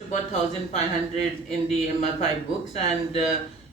about 1,500 in the MFI books, and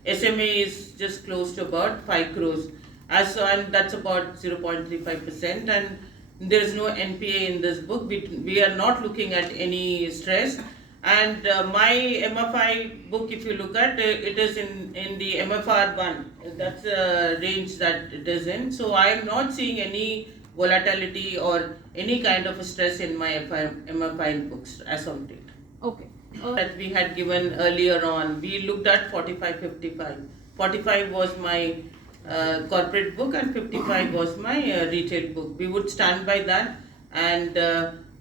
SMA is just close to about 5 crores. And that's about 0.35%, and there is no NPA in this book. We are not looking at any stress. And my MFI book, if you look at it is in the MFR1. That's the range that it is in. So I am not seeing any volatility or any kind of a stress in my MFI books as of date. Okay. That we had given earlier on, we looked at 45-55. 45 was my corporate book and 55 was my retail book. We would stand by that, and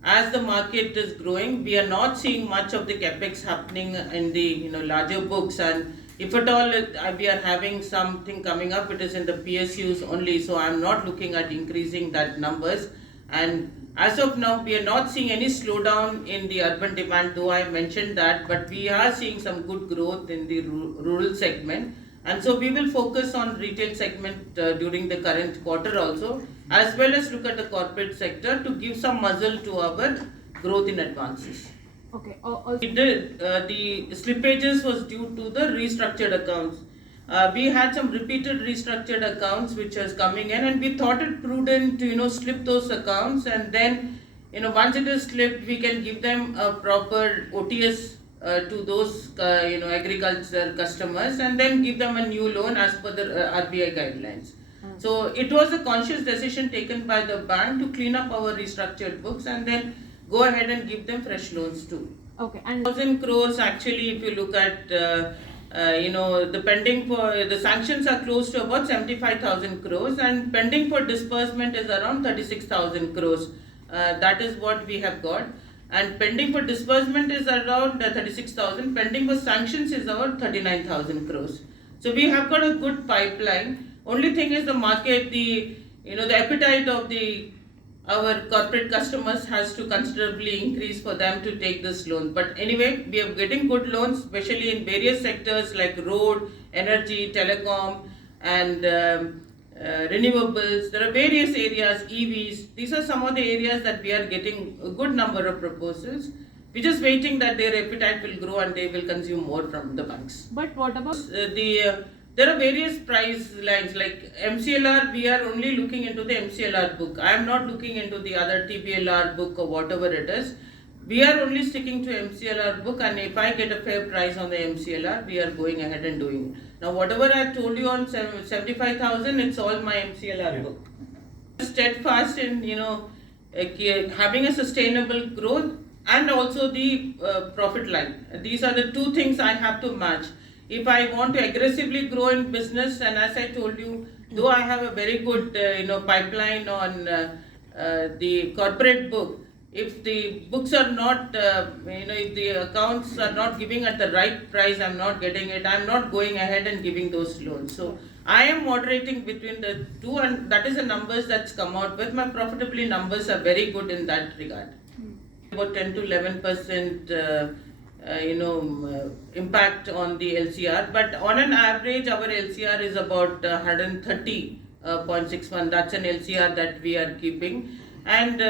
as the market is growing, we are not seeing much of the capex happening in the larger books, and if at all we are having something coming up, it is in the PSUs only. So I am not looking at increasing that numbers, and as of now, we are not seeing any slowdown in the urban demand, though I mentioned that, but we are seeing some good growth in the rural segment. And so we will focus on retail segment during the current quarter also, as well as look at the corporate sector to give some muzzle to our growth in advances. Okay. The slippages was due to the restructured accounts. We had some repeated restructured accounts which was coming in, and we thought it prudent to slip those accounts, and then once it is slipped, we can give them a proper OTS to those agriculture customers, and then give them a new loan as per the RBI guidelines. So it was a conscious decision taken by the bank to clean up our restructured books and then go ahead and give them fresh loans too. Okay. And 1,000 crores actually, if you look at the pending for the sanctions are close to about 75,000 crores, and pending for disbursement is around 36,000 crores. That is what we have got, and pending for disbursement is around 36,000. Pending for sanctions is about 39,000 crores. So we have got a good pipeline. Only thing is the market, the appetite of our corporate customers has to considerably increase for them to take this loan. But anyway, we are getting good loans, especially in various sectors like road, energy, telecom, and renewables. There are various areas, EVs. These are some of the areas that we are getting a good number of proposals. We're just waiting that their appetite will grow and they will consume more from the banks. But what about there are various price lines like MCLR. We are only looking into the MCLR book. I am not looking into the other TBLR book or whatever it is. We are only sticking to MCLR book, and if I get a fair price on the MCLR, we are going ahead and doing it. Now whatever I told you on 75,000, it's all my MCLR book. Steadfast in having a sustainable growth and also the profit line. These are the two things I have to match. If I want to aggressively grow in business, and as I told you, though I have a very good pipeline on the corporate book, if the books are not if the accounts are not giving at the right price, I'm not getting it, I'm not going ahead and giving those loans. So I am moderating between the two, and that is the numbers that's come out with. My profitability numbers are very good in that regard. About 10 to 11% impact on the LCR, but on an average our LCR is about 130.61. That's an LCR that we are keeping, and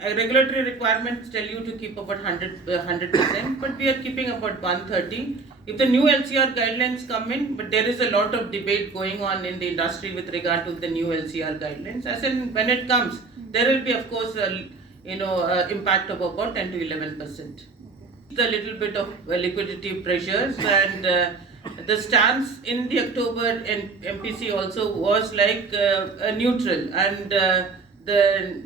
regulatory requirements tell you to keep about 100%, but we are keeping about 130. If the new LCR guidelines come in, but there is a lot of debate going on in the industry with regard to the new LCR guidelines. As in when it comes, there will be of course impact of about 10 to 11%. A little bit of liquidity pressures, and the stance in the October MPC also was like neutral, and the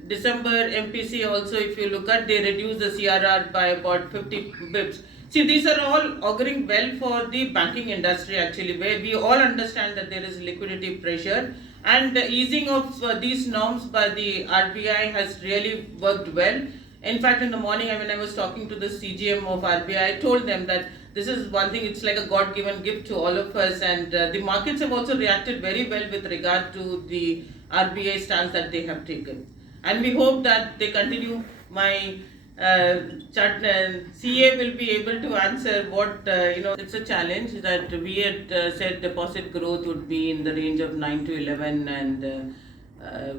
December MPC also, if you look at, they reduced the CRR by about 50 bips. See, these are all auguring well for the banking industry actually, where we all understand that there is liquidity pressure, and the easing of these norms by the RBI has really worked well. In fact, in the morning when I was talking to the CGM of RBI, I told them that this is one thing, it's like a God-given gift to all of us, and the markets have also reacted very well with regard to the RBI stance that they have taken. And we hope that they continue. My CA will be able to answer what, it's a challenge that we had said deposit growth would be in the range of 9 to 11, and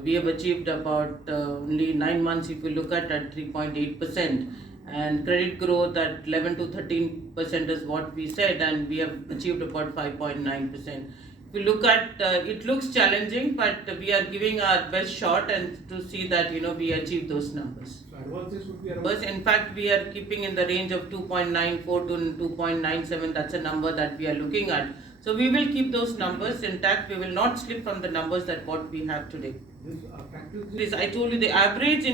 we have achieved about only 9 months if you look at 3.8%, and credit growth at 11 to 13% is what we said, and we have achieved about 5.9%. If you look at it, looks challenging, but we are giving our best shot and to see that we achieve those numbers. So advances would be around. But in fact, we are keeping in the range of 2.94 to 2.97. That's a number that we are looking at. So we will keep those numbers intact. We will not slip from the numbers that what we have today. This I told you the average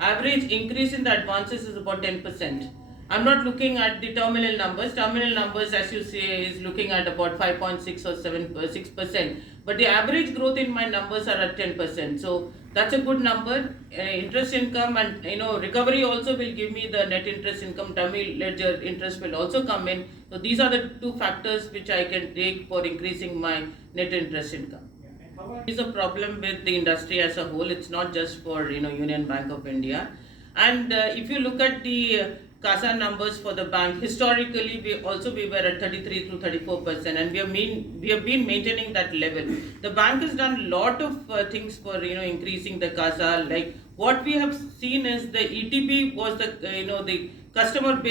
average increase in the advances is about 10%. I'm not looking at the terminal numbers. Terminal numbers, as you say, is looking at about 5.6 or 6%. But the average growth in my numbers are at 10%. So that's a good number. Interest income and recovery also will give me the net interest income. Dummy ledger interest will also come in. So these are the two factors which I can take for increasing my net interest income. It is a problem with the industry as a whole. It's not just for Union Bank of India. And if you look at the CASA numbers for the bank, historically we were at 33 to 34%, and we have been maintaining that level. The bank has done a lot of things for increasing the CASA. Like what we have seen is the ETB was the the customer base.